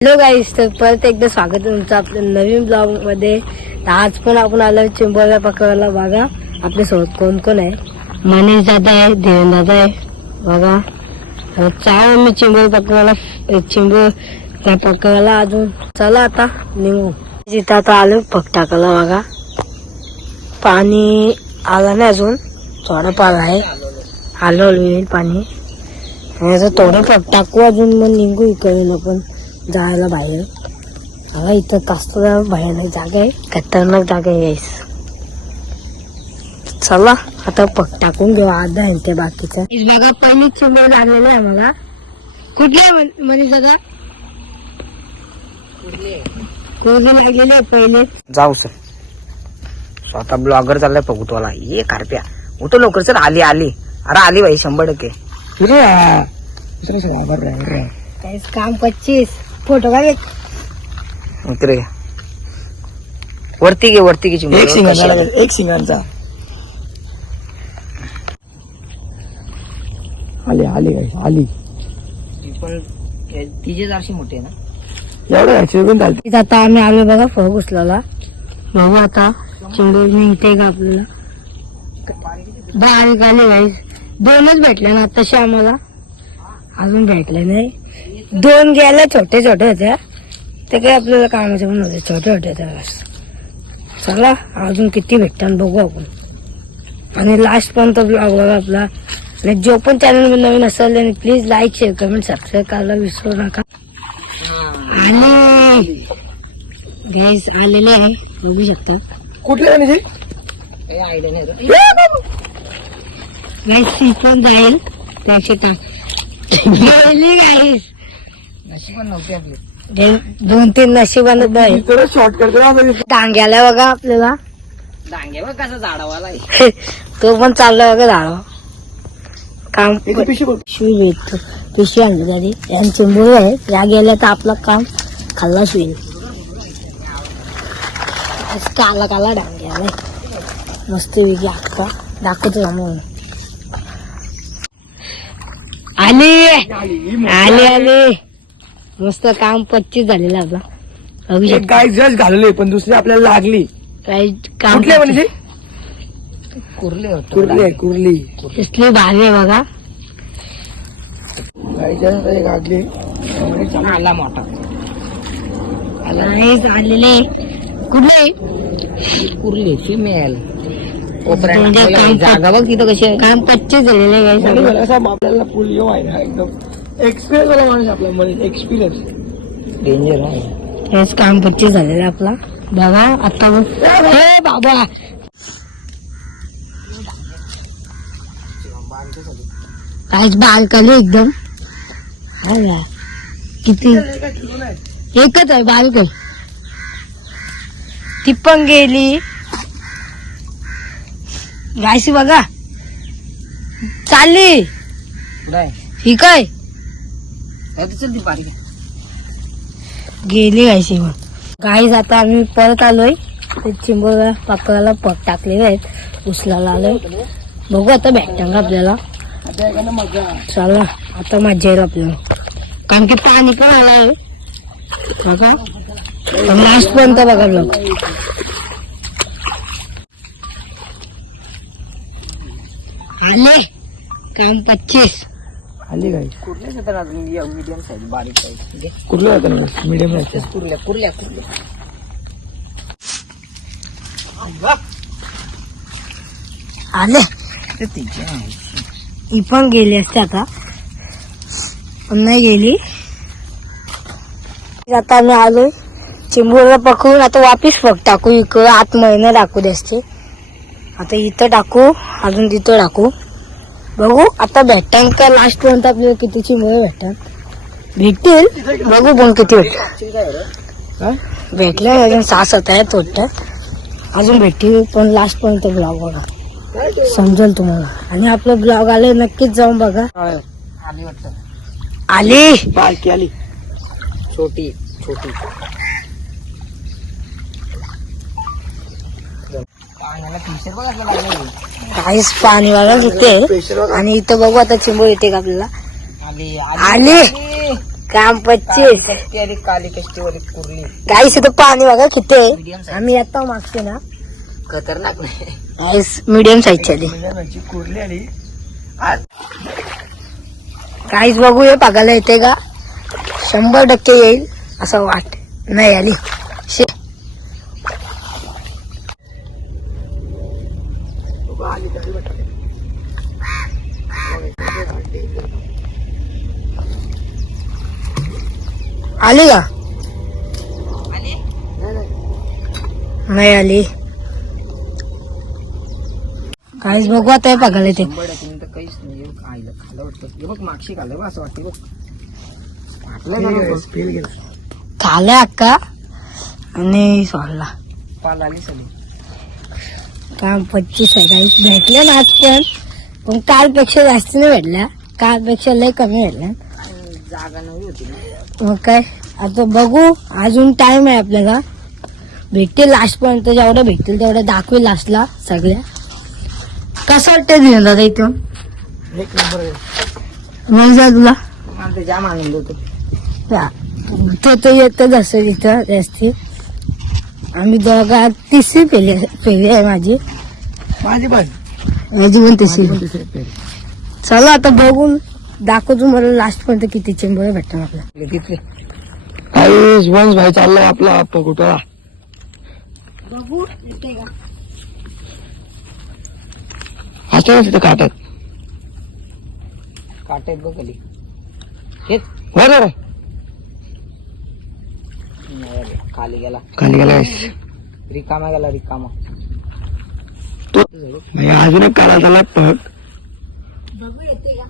Hello गाईस तर परत एकदा स्वागत तुमचं आपल्या नवीन ब्लॉगमध्ये तर आज पण आपण आलो चिंबोऱ्या पकडायला. बघा आपल्यासोबत कोण कोण आहे? मनीष दादा आहे देवेन दादा आहे. बघा चाय चाल मी चिंबोर पकडायला चिंबोर त्या पकडायला अजून. चला आता निघू. जिथं आता आलो पग टाकायला बघा. पाणी आलं नाही अजून. थोडं थोडंफार आहे. आलो आलो येईल पाणी थोडं पग टाकू अजून मग निघू इकडे आपण जायला बाहेर. बघा इथं कास्तला भयानक जागा आहे. खतरनाक जागा आहे. चला आता पग टाकून घेऊ अर्धा आहे ते बाकीचं बघा पहिली चिंबड झालेलं आहे बघा कुठले आहे म्हण- मनीष दादा कोणी लागलेले आहे पहिले? जाऊ सर. स्वतः ब्लॉगर चाललाय पगुतवाला ये कारप्या. उठो लवकर सर. आली आली. अरे आली बाई शंभर टक्के. काहीच काम पच्चीस. फोटो का घेत उतरे वरती घे वरती घे चिमणी. एक कशी? एक सिंगांचा. आली आली guys, आली. तिचे जारशी मोठी आहे ना? एवढं ऍक्च्युअली पण चालते. इथं आता आम्ही आलो बघा फळ घुसलेला बघू आता चिंबूर निघते का आपल्याला. बारीक आले गाईस दोनच भेटले ना तसे आम्हाला. अजून भेटले नाही. दोन गेल्या छोटे छोटे होत्या. ते काही आपल्याला कामाचे पण होते छोटे छोटे होते बस चला अजून किती भेटतात बघू आपण. आणि लास्ट पर्यंत ब्लॉग बघा आपला. आणि जो पण चॅनल नवीन असेल त्यांनी please like share comment subscribe करायला विसरू नका. आणि गॅस आलेले आहे. बघू शकता. कुठले म्हणजे. गॅस ती पण जाईल. त्याची टाक गेली गाईस नशी पण नव्हती आपली. दोन तीन नशिबानं बाय तर शॉर्टकट करा टांग्याला बघा आपल्याला. डांगे बघ कसा झाडावाला आहे. तो पण चालला बघा झाडा काम पिशवी भेटतो पिशवी आणली तरी यांचे मुळे आहेत या गेल्या तर आपलं काम खाल्लाच होईल. आज काला काला डांग्याला मस्त वेगळी अक्का दाखवतो ना म्हणून. आली! आली आली. मस्त काम पच्चीस झालेलं आपला एक शकता गाय जस्ट घालले पण दुसरी आपल्याला लागली. काही काम कुठले म्हणजे? कुर्ले कुर्ली कुर्ली. कसली भारी आहे बघा. गाय जस्ट एक आला मोठा. कुठले कुर्ली फिमेल म्हणजे काम जागा बघ तिथं कशी आहे. काम पच्चीस झालेले असं आपल्याला फुल येऊ आहे ना एकदम. एक्सपिरियन्स वाला माणूस आपला मध्ये एक्सपिरियन्स डेंजर आहे. हेच काम पच्चीस झालेलं आपला. बघा आता बघ. हे बाबा! काहीच बालकाली एकदम. हा? किती? एकच आहे बारीक आहे ती पण गेली. गायसी बघा. चालली. काय ही काय? चल ती गेली गायची मग गाईज आता आम्ही परत आलोय. ते चिंबोऱ्या पाकळाला पग टाकलेले आहेत. उचलायला आलोय. बघू आता भेटतं का आपल्याला. चला आता मजा येईल आपल्याला. कारण की पाणी पण आलं आहे. बघा. लास्ट पर्यंत बघा लोक आले. काम पच्चीस. आली कुर्ल्याच तर अजून मीडियम साईज बारीक साईज मीडियम कुर्ल्या कुर्ल्या कुर्ल्या आले. ते तिचे आहे. पण गेली असते आता. पण नाही गेली. आता आम्ही आलोय. चिंबूरला पकडून आता वापिस फग टाकू इकडं. आत महिना टाकू द्यायचे आता इथं टाकू अजून तिथं टाकू. बघू आता भेटतात का लास्ट पर्यंत आपल्याला किती चिंबोरे भेटतात भेटतील. बघू पण किती भेटतात काय? भेटले अजून सहा सात आहेत वाटतं अजून भेटतील पण लास्ट पर्यंत ब्लॉग बघा. समजेल तुम्हाला. आणि आपलं ब्लॉग आले नक्कीच जाऊन बघा. आली वाटतं. आली. बालकी आली. छोटी छोटी पाण्याला टीचर बघ आपल्याला लागलं काहीच पाणी बघा इथे प्रेशर आणि इथं बघू आता चिंबोळ येते का आपल्याला? आली आली. काम पच्चीस. कष्टी आली काली कष्टी वाली कुर्ली. गाईस इथं पाणी बघा किती आहे. आम्ही आता मागते ना. खतरनाक नाही. मीडियम साईजची आली. कुरली आली. काहीच बघू हे बघायला येते का? शंभर टक्के येईल असं वाट. नाही आली. शे आली का? नाही आली. काहीच बघू आता हे बघायला तर काहीच नाही. हे बघ, आईला खाल्लं वाटतं. हे बघ मागशी खाल्लं असं वाटतं. बघ. अक्का. आणि सोडला. पाल आली सगळी. काम पच्चीस आहे. काही भेटले ना आज पण पण कालपेक्षा जास्त नाही भेटल्या. कालपेक्षा लय कमी भेटल्या. जागा नवी होती मग काय? आता बघू अजून टाइम आहे आपल्याला. भेटतील लास्ट पर्यंत जेवढं भेटतील तेवढं दाखवेल लास्टला सगळ्या. कसं वाटतं दिलं दादा इथून? एक नंबर जा तुला? मला जाम आनंद होतो. तो तो येतच असं तिथं जास्ती. आम्ही दोघा तिसरी फेरी फेरी आहे माझी. माझी पण. माझी पण तिसरी. चला आता बघून दाखवतो मला लास्ट पर्यंत किती चेंबर भेटणार आपल्याला. आयुष वंश भाई चाललाय आपला. कुठं? बघू असं तिथं काटत काटे बघ खाली. हेच. बरोबर नाही आले. खाली गेला. खाली गेला रिकामा गेला रिकामा. तो अजून एक काढा त्याला पग बघू येते का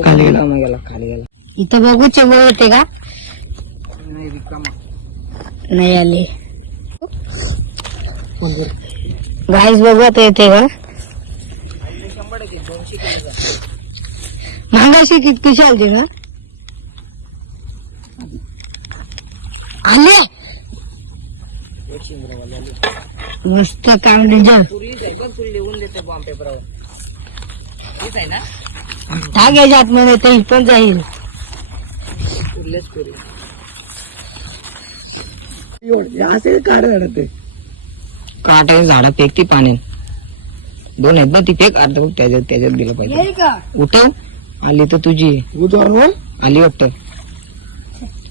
खाली गेला. रिकामा गेला खाली गेला. इथं बघू चेंबर होते का? नाही रिकामा. नाही आले. गाईस बघू आता येते का? मागाशी कितकीशी आलती ना आले. मस्त काम लिहून देते बॉम्ब पेपरवर आहे ना? टाक याच्या आतमध्ये तर पण जाईल. असे काढ झाडं ते काटा झाडा फेकती पाण्यात दोन आहेत ना ती फेक. अर्ध बघ त्याच्यात त्याच्यात दिलं पाहिजे. का? उठव आली तर तुझी. आली वाटत.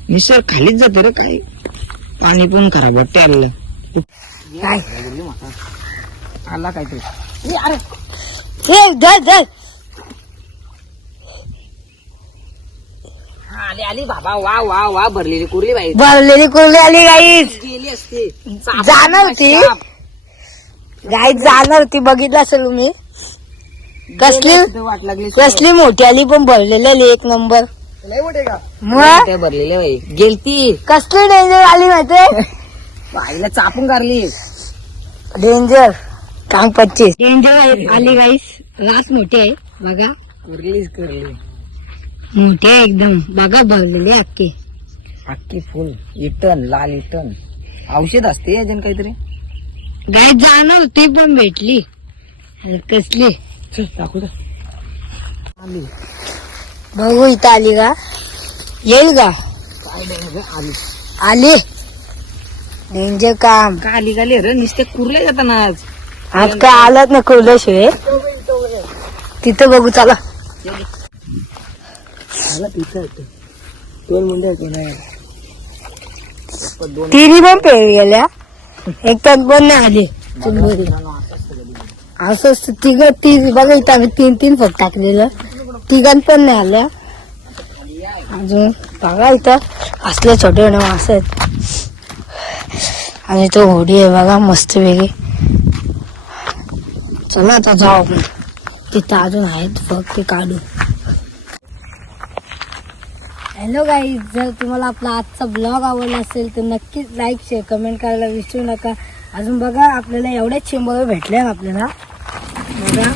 निसर खालीच जाते रे काय पाणी पण खराब वाटते आलेलं. काय? आला काय ते हे धर धर. आली आली बाबा वा वा वा भरलेली कुरली बाई. भरलेली कुर्ली आली गाईस गेली असते. जाणार होती. गाईस जाणार होती बघितलं असेल तुम्ही. कसली वाट लागली कसली मोठी आली पण भरलेली आली एक नंबर. लय मोठे का? मग? त्या भरलेल्या बाई. गेलती. कसली डेंजर आली माहितीये? बाईला चापून काढली डेंजर काम पच्चीस. डेंजर आली गाईस रात मोठी आहे बघा. कुरलीच करली. मोठी एकदम. बघा भरलेली अख्खी. अख्खी फुल इटन लाल इटन. औषध असते याच्यान काहीतरी? गाय जाणार होती पण भेटली. अरे कसली? चल टाकू दे. आली. बघू इथं आली का? येईल का? काय नाही रे, आली. आली. डेंजर काम. काय आली गाली? रे नुसते कुरले जाताना आज. आज काय आलंच ना कुर्ल्याशिवाय. तिथं बघू चला. दोन मुंडे आहेत नाही तिन्ही पण पेर गेल्या. एक तर पण नाही आली. चिंबोरी असं असतं तिघ ती बघा इथं आम्ही तीन तीन फक्त टाकलेलं. तिघां पण नाही आल्या. अजून बघा इथं. असले छोटे छोटे मास आहेत. आणि तो होडी आहे बघा मस्त वेगळी. चला आता जाऊ आपण. तिथं अजून आहेत फक्त ते काढू. हॅलो गाईज जर तुम्हाला आपला आजचा ब्लॉग आवडला असेल तर नक्कीच लाईक शेअर कमेंट करायला विसरू नका. अजून बघा आपल्याला एवढ्याच चेंबर भेटले आपल्याला. बघा.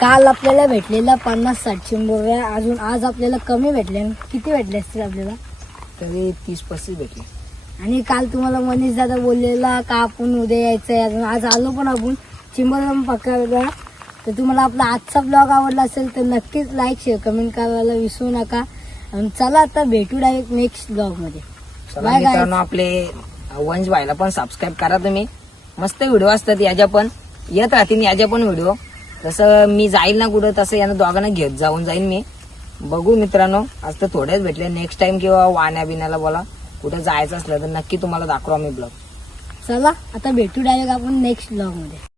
काल आपल्याला भेटलेल्या पन्नास साठ चिंबोऱ्या अजून आज आपल्याला कमी भेटले. किती भेटले असतील आपल्याला? तरी तीस पस्तीस भेटली. आणि काल तुम्हाला मनीष दादा बोललेला का आपण उद्या यायचंय? अजून आज आलो पण आपण. चिंबर पकडला तर तुम्हाला आपला आजचा ब्लॉग आवडला असेल तर नक्कीच लाईक शेअर कमेंट करायला विसरू नका. आणि चला आता भेटू डायरेक्ट नेक्स्ट guys. मित्रांनो आपले वंश भाईला पण सबस्क्राईब करा तुम्ही. मस्त व्हिडिओ असतात याच्या पण. येत राहतील याच्या पण व्हिडिओ तसं मी जाईल ना कुठं तसं यांना दोघांना घेत जाऊन जाईल मी. बघू मित्रांनो आज तर थोडेच भेटले नेक्स्ट टाइम किंवा वाण्या बिण्याला बोला. कुठं जायचं असलं तर नक्की तुम्हाला दाखवू आम्ही ब्लॉग चला आता भेटू डायरेक्ट आपण नेक्स्ट ब्लॉगमध्ये